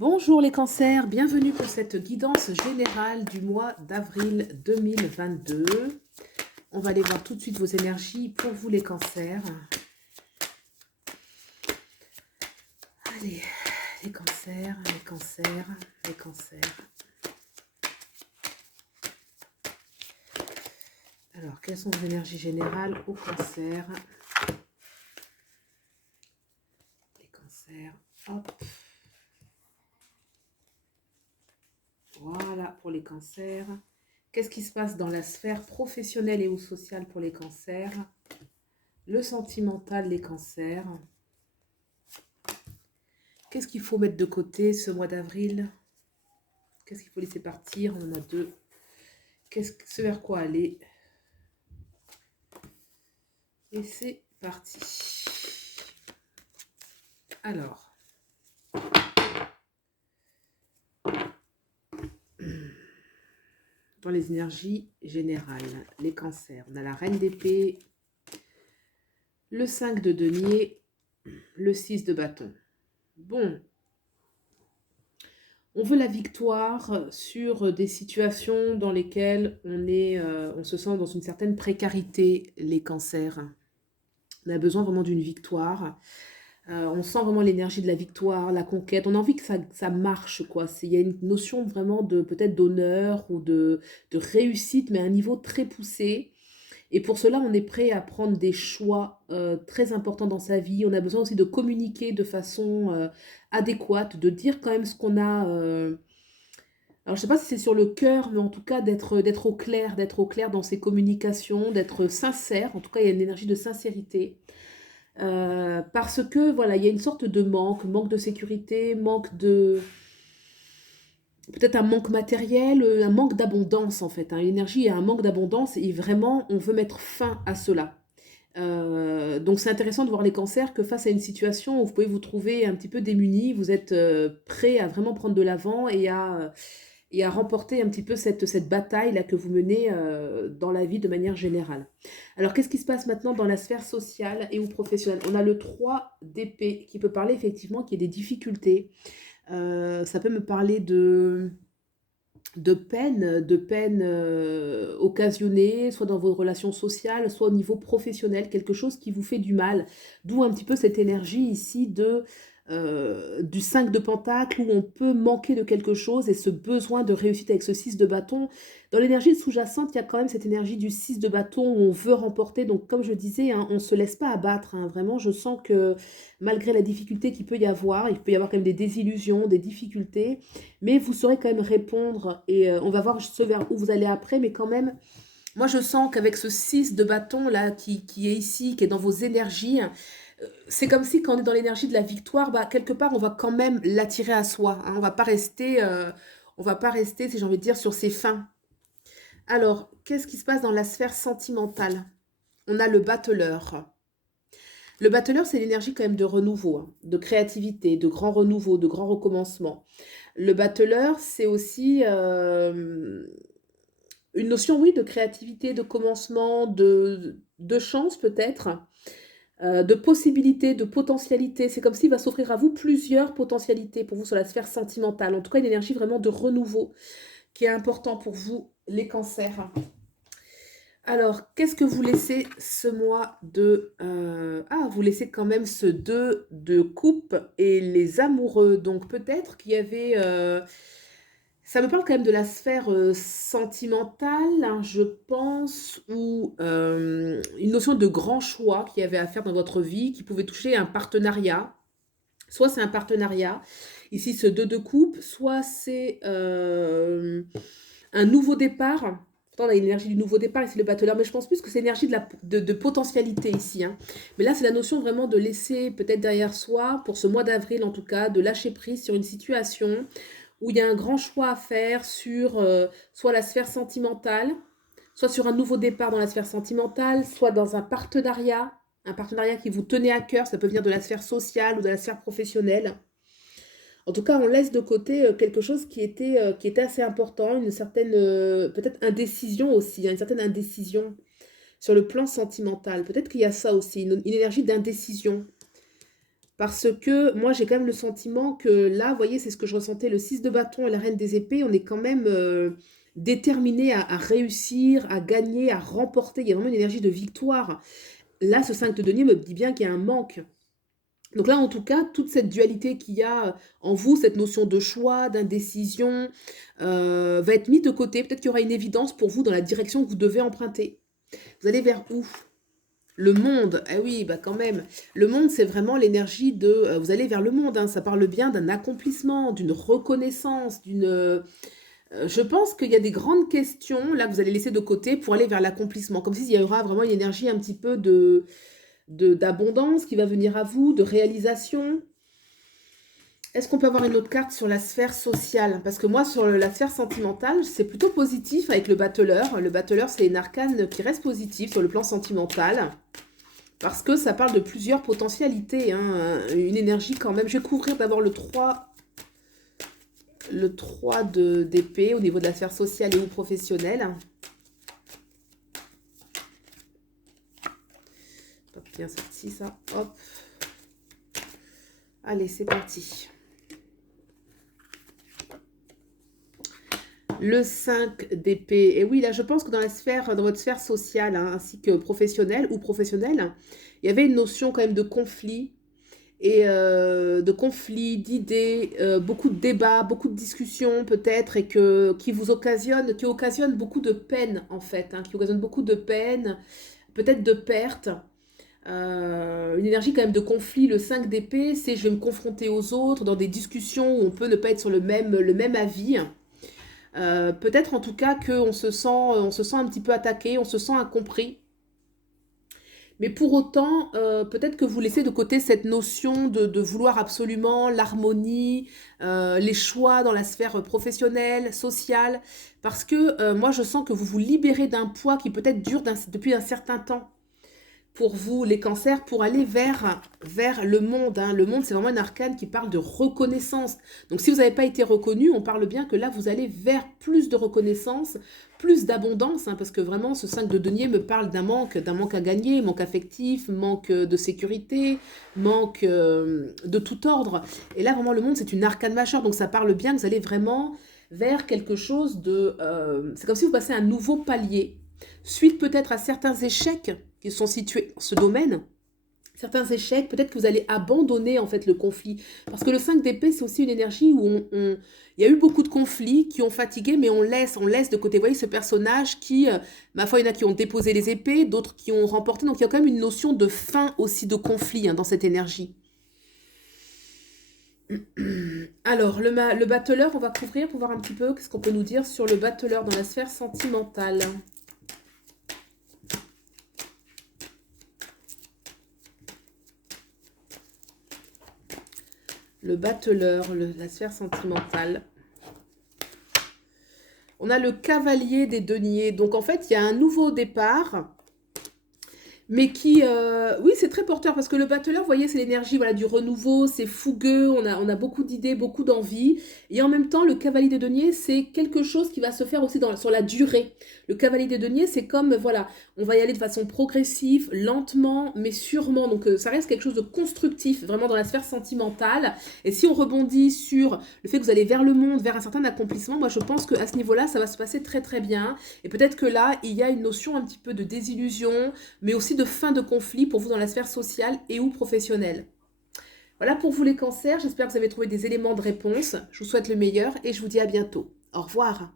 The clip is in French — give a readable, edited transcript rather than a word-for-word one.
Bonjour les cancers, bienvenue pour cette guidance générale du mois d'avril 2022. On va aller voir tout de suite vos énergies pour vous les cancers. Allez, les cancers, les cancers, les cancers. Alors, quelles sont vos énergies générales au cancer? Les cancers, hop. Voilà pour les cancers. Qu'est-ce qui se passe dans la sphère professionnelle et ou sociale pour les cancers? Le sentimental, les cancers. Qu'est-ce qu'il faut mettre de côté ce mois d'avril? Qu'est-ce qu'il faut laisser partir? On en a deux. Ce vers quoi aller? Et c'est parti. Alors. Dans les énergies générales, les cancers, on a la reine d'épée, le 5 de denier, le 6 de bâton. Bon, on veut la victoire sur des situations dans lesquelles on se sent dans une certaine précarité, les cancers. On a besoin vraiment d'une victoire. On sent vraiment l'énergie de la victoire, la conquête. On a envie que ça marche, quoi. Il y a une notion vraiment de peut-être d'honneur ou de réussite, mais à un niveau très poussé. Et pour cela, on est prêt à prendre des choix très importants dans sa vie. On a besoin aussi de communiquer de façon adéquate, de dire quand même ce qu'on a. Alors, je ne sais pas si c'est sur le cœur, mais en tout cas d'être au clair dans ses communications, d'être sincère. En tout cas, il y a une énergie de sincérité. Parce que voilà, il y a une sorte de manque de sécurité, peut-être un manque matériel, un manque d'abondance en fait, hein. L'énergie a un manque d'abondance et vraiment, on veut mettre fin à cela. Donc c'est intéressant de voir les cancers que face à une situation où vous pouvez vous trouver un petit peu démunis, vous êtes prêt à vraiment prendre de l'avant et à remporter un petit peu cette bataille-là que vous menez dans la vie de manière générale. Alors, qu'est-ce qui se passe maintenant dans la sphère sociale et ou professionnelle? On a le 3 d'épée qui peut parler effectivement qu'il y a des difficultés. Ça peut me parler de peine occasionnée, soit dans vos relations sociales, soit au niveau professionnel, quelque chose qui vous fait du mal. D'où un petit peu cette énergie ici du 5 de pentacle où on peut manquer de quelque chose et ce besoin de réussite avec ce 6 de bâton. Dans l'énergie sous-jacente, il y a quand même cette énergie du 6 de bâton où on veut remporter. Donc comme je disais, hein, on ne se laisse pas abattre, hein. Vraiment, je sens que malgré la difficulté qu'il peut y avoir, il peut y avoir quand même des désillusions, des difficultés, mais vous saurez quand même répondre et on va voir ce vers où vous allez après, mais quand même, moi je sens qu'avec ce 6 de bâton là qui est ici, qui est dans vos énergies, c'est comme si quand on est dans l'énergie de la victoire, bah, quelque part on va quand même l'attirer à soi, hein. On va pas rester, si j'ai envie de dire, sur ses fins. Alors, qu'est-ce qui se passe dans la sphère sentimentale? On a le battleur. Le battleur, c'est l'énergie quand même de renouveau, hein, de créativité, de grand renouveau, de grand recommencement. Le battleur, c'est aussi une notion, oui, de créativité, de commencement, de chance peut-être, de possibilité, de potentialité. C'est comme s'il va s'offrir à vous plusieurs potentialités pour vous sur la sphère sentimentale. En tout cas, une énergie vraiment de renouveau qui est important pour vous, les cancers. Alors, qu'est-ce que vous laissez ce mois vous laissez quand même ce 2 de coupe et les amoureux. Donc peut-être qu'il y avait ça me parle quand même de la sphère sentimentale, hein, je pense, ou une notion de grand choix qu'il y avait à faire dans votre vie, qui pouvait toucher un partenariat. Soit c'est un partenariat, ici ce 2 de coupe, soit c'est un nouveau départ. Pourtant, on a l'énergie du nouveau départ ici, le battleur, mais je pense plus que c'est l'énergie de potentialité ici, hein. Mais là, c'est la notion vraiment de laisser peut-être derrière soi, pour ce mois d'avril en tout cas, de lâcher prise sur une situation où il y a un grand choix à faire sur soit la sphère sentimentale, soit sur un nouveau départ dans la sphère sentimentale, soit dans un partenariat qui vous tenait à cœur, ça peut venir de la sphère sociale ou de la sphère professionnelle. En tout cas, on laisse de côté quelque chose qui était assez important, une certaine peut-être indécision aussi, hein, une certaine indécision sur le plan sentimental. Peut-être qu'il y a ça aussi, une énergie d'indécision. Parce que moi, j'ai quand même le sentiment que là, vous voyez, c'est ce que je ressentais, le 6 de bâton et la reine des épées, on est quand même déterminé à réussir, à gagner, à remporter. Il y a vraiment une énergie de victoire. Là, ce 5 de denier me dit bien qu'il y a un manque. Donc là, en tout cas, toute cette dualité qu'il y a en vous, cette notion de choix, d'indécision, va être mise de côté. Peut-être qu'il y aura une évidence pour vous dans la direction que vous devez emprunter. Vous allez vers où? Le monde, eh oui, bah quand même. Le monde, c'est vraiment l'énergie de... vous allez vers le monde, hein, ça parle bien d'un accomplissement, d'une reconnaissance, je pense qu'il y a des grandes questions, là, que vous allez laisser de côté pour aller vers l'accomplissement. Comme s'il y aura vraiment une énergie un petit peu d'abondance qui va venir à vous, de réalisation. Est-ce qu'on peut avoir une autre carte sur la sphère sociale? Parce que moi, sur la sphère sentimentale, c'est plutôt positif avec le battleur. Le battleur, c'est une arcane qui reste positive sur le plan sentimental. Parce que ça parle de plusieurs potentialités, hein, une énergie quand même. Je vais couvrir d'abord le 3 d'épée au niveau de la sphère sociale et ou professionnelle. Pas bien sorti ça, hop. Allez, c'est parti. Le 5 d'épée. Et oui, là, je pense que dans votre sphère sociale, hein, ainsi que professionnelle ou professionnelle, il y avait une notion quand même de conflit et d'idées, beaucoup de débats, beaucoup de discussions peut-être, et qui occasionnent beaucoup de peine en fait, hein, qui occasionnent beaucoup de peine, peut-être de perte. Une énergie quand même de conflit. Le 5 d'épée, c'est je vais me confronter aux autres dans des discussions où on peut ne pas être sur le même avis. Peut-être en tout cas qu'on on se sent un petit peu attaqué, on se sent incompris. Mais pour autant, peut-être que vous laissez de côté cette notion de vouloir absolument l'harmonie, les choix dans la sphère professionnelle, sociale, parce que moi je sens que vous vous libérez d'un poids qui peut-être dure depuis un certain temps pour vous, les cancers, pour aller vers le monde, hein. Le monde, c'est vraiment un arcane qui parle de reconnaissance. Donc, si vous n'avez pas été reconnu, on parle bien que là, vous allez vers plus de reconnaissance, plus d'abondance, hein, parce que vraiment, ce 5 de denier me parle d'un manque à gagner, manque affectif, manque de sécurité, manque de tout ordre. Et là, vraiment, le monde, c'est une arcane majeure, donc ça parle bien que vous allez vraiment vers quelque chose de... c'est comme si vous passez un nouveau palier, suite peut-être à certains échecs qui sont situés dans ce domaine, certains échecs, peut-être que vous allez abandonner en fait le conflit. Parce que le 5 d'épée, c'est aussi une énergie où il y a eu beaucoup de conflits qui ont fatigué, mais on laisse de côté. Vous voyez, ce personnage qui, ma foi, il y en a qui ont déposé les épées, d'autres qui ont remporté. Donc il y a quand même une notion de fin aussi, de conflit, hein, dans cette énergie. Alors, le battleur, on va couvrir pour voir un petit peu qu'est-ce qu'on peut nous dire sur le battleur dans la sphère sentimentale. Le battleur, la sphère sentimentale. On a le cavalier des deniers. Donc, en fait, il y a un nouveau départ, mais qui... oui, c'est très porteur, parce que le battleur, vous voyez, c'est l'énergie voilà, du renouveau, c'est fougueux, on a beaucoup d'idées, beaucoup d'envie. Et en même temps, le cavalier des deniers, c'est quelque chose qui va se faire aussi sur la durée. Le cavalier des deniers, c'est comme, voilà, on va y aller de façon progressive, lentement, mais sûrement. Donc, ça reste quelque chose de constructif, vraiment dans la sphère sentimentale. Et si on rebondit sur le fait que vous allez vers le monde, vers un certain accomplissement, moi, je pense qu'à ce niveau-là, ça va se passer très, très bien. Et peut-être que là, il y a une notion un petit peu de désillusion, mais aussi de fin de conflit pour vous dans la sphère sociale et ou professionnelle. Voilà pour vous les cancers, j'espère que vous avez trouvé des éléments de réponse. Je vous souhaite le meilleur et je vous dis à bientôt. Au revoir.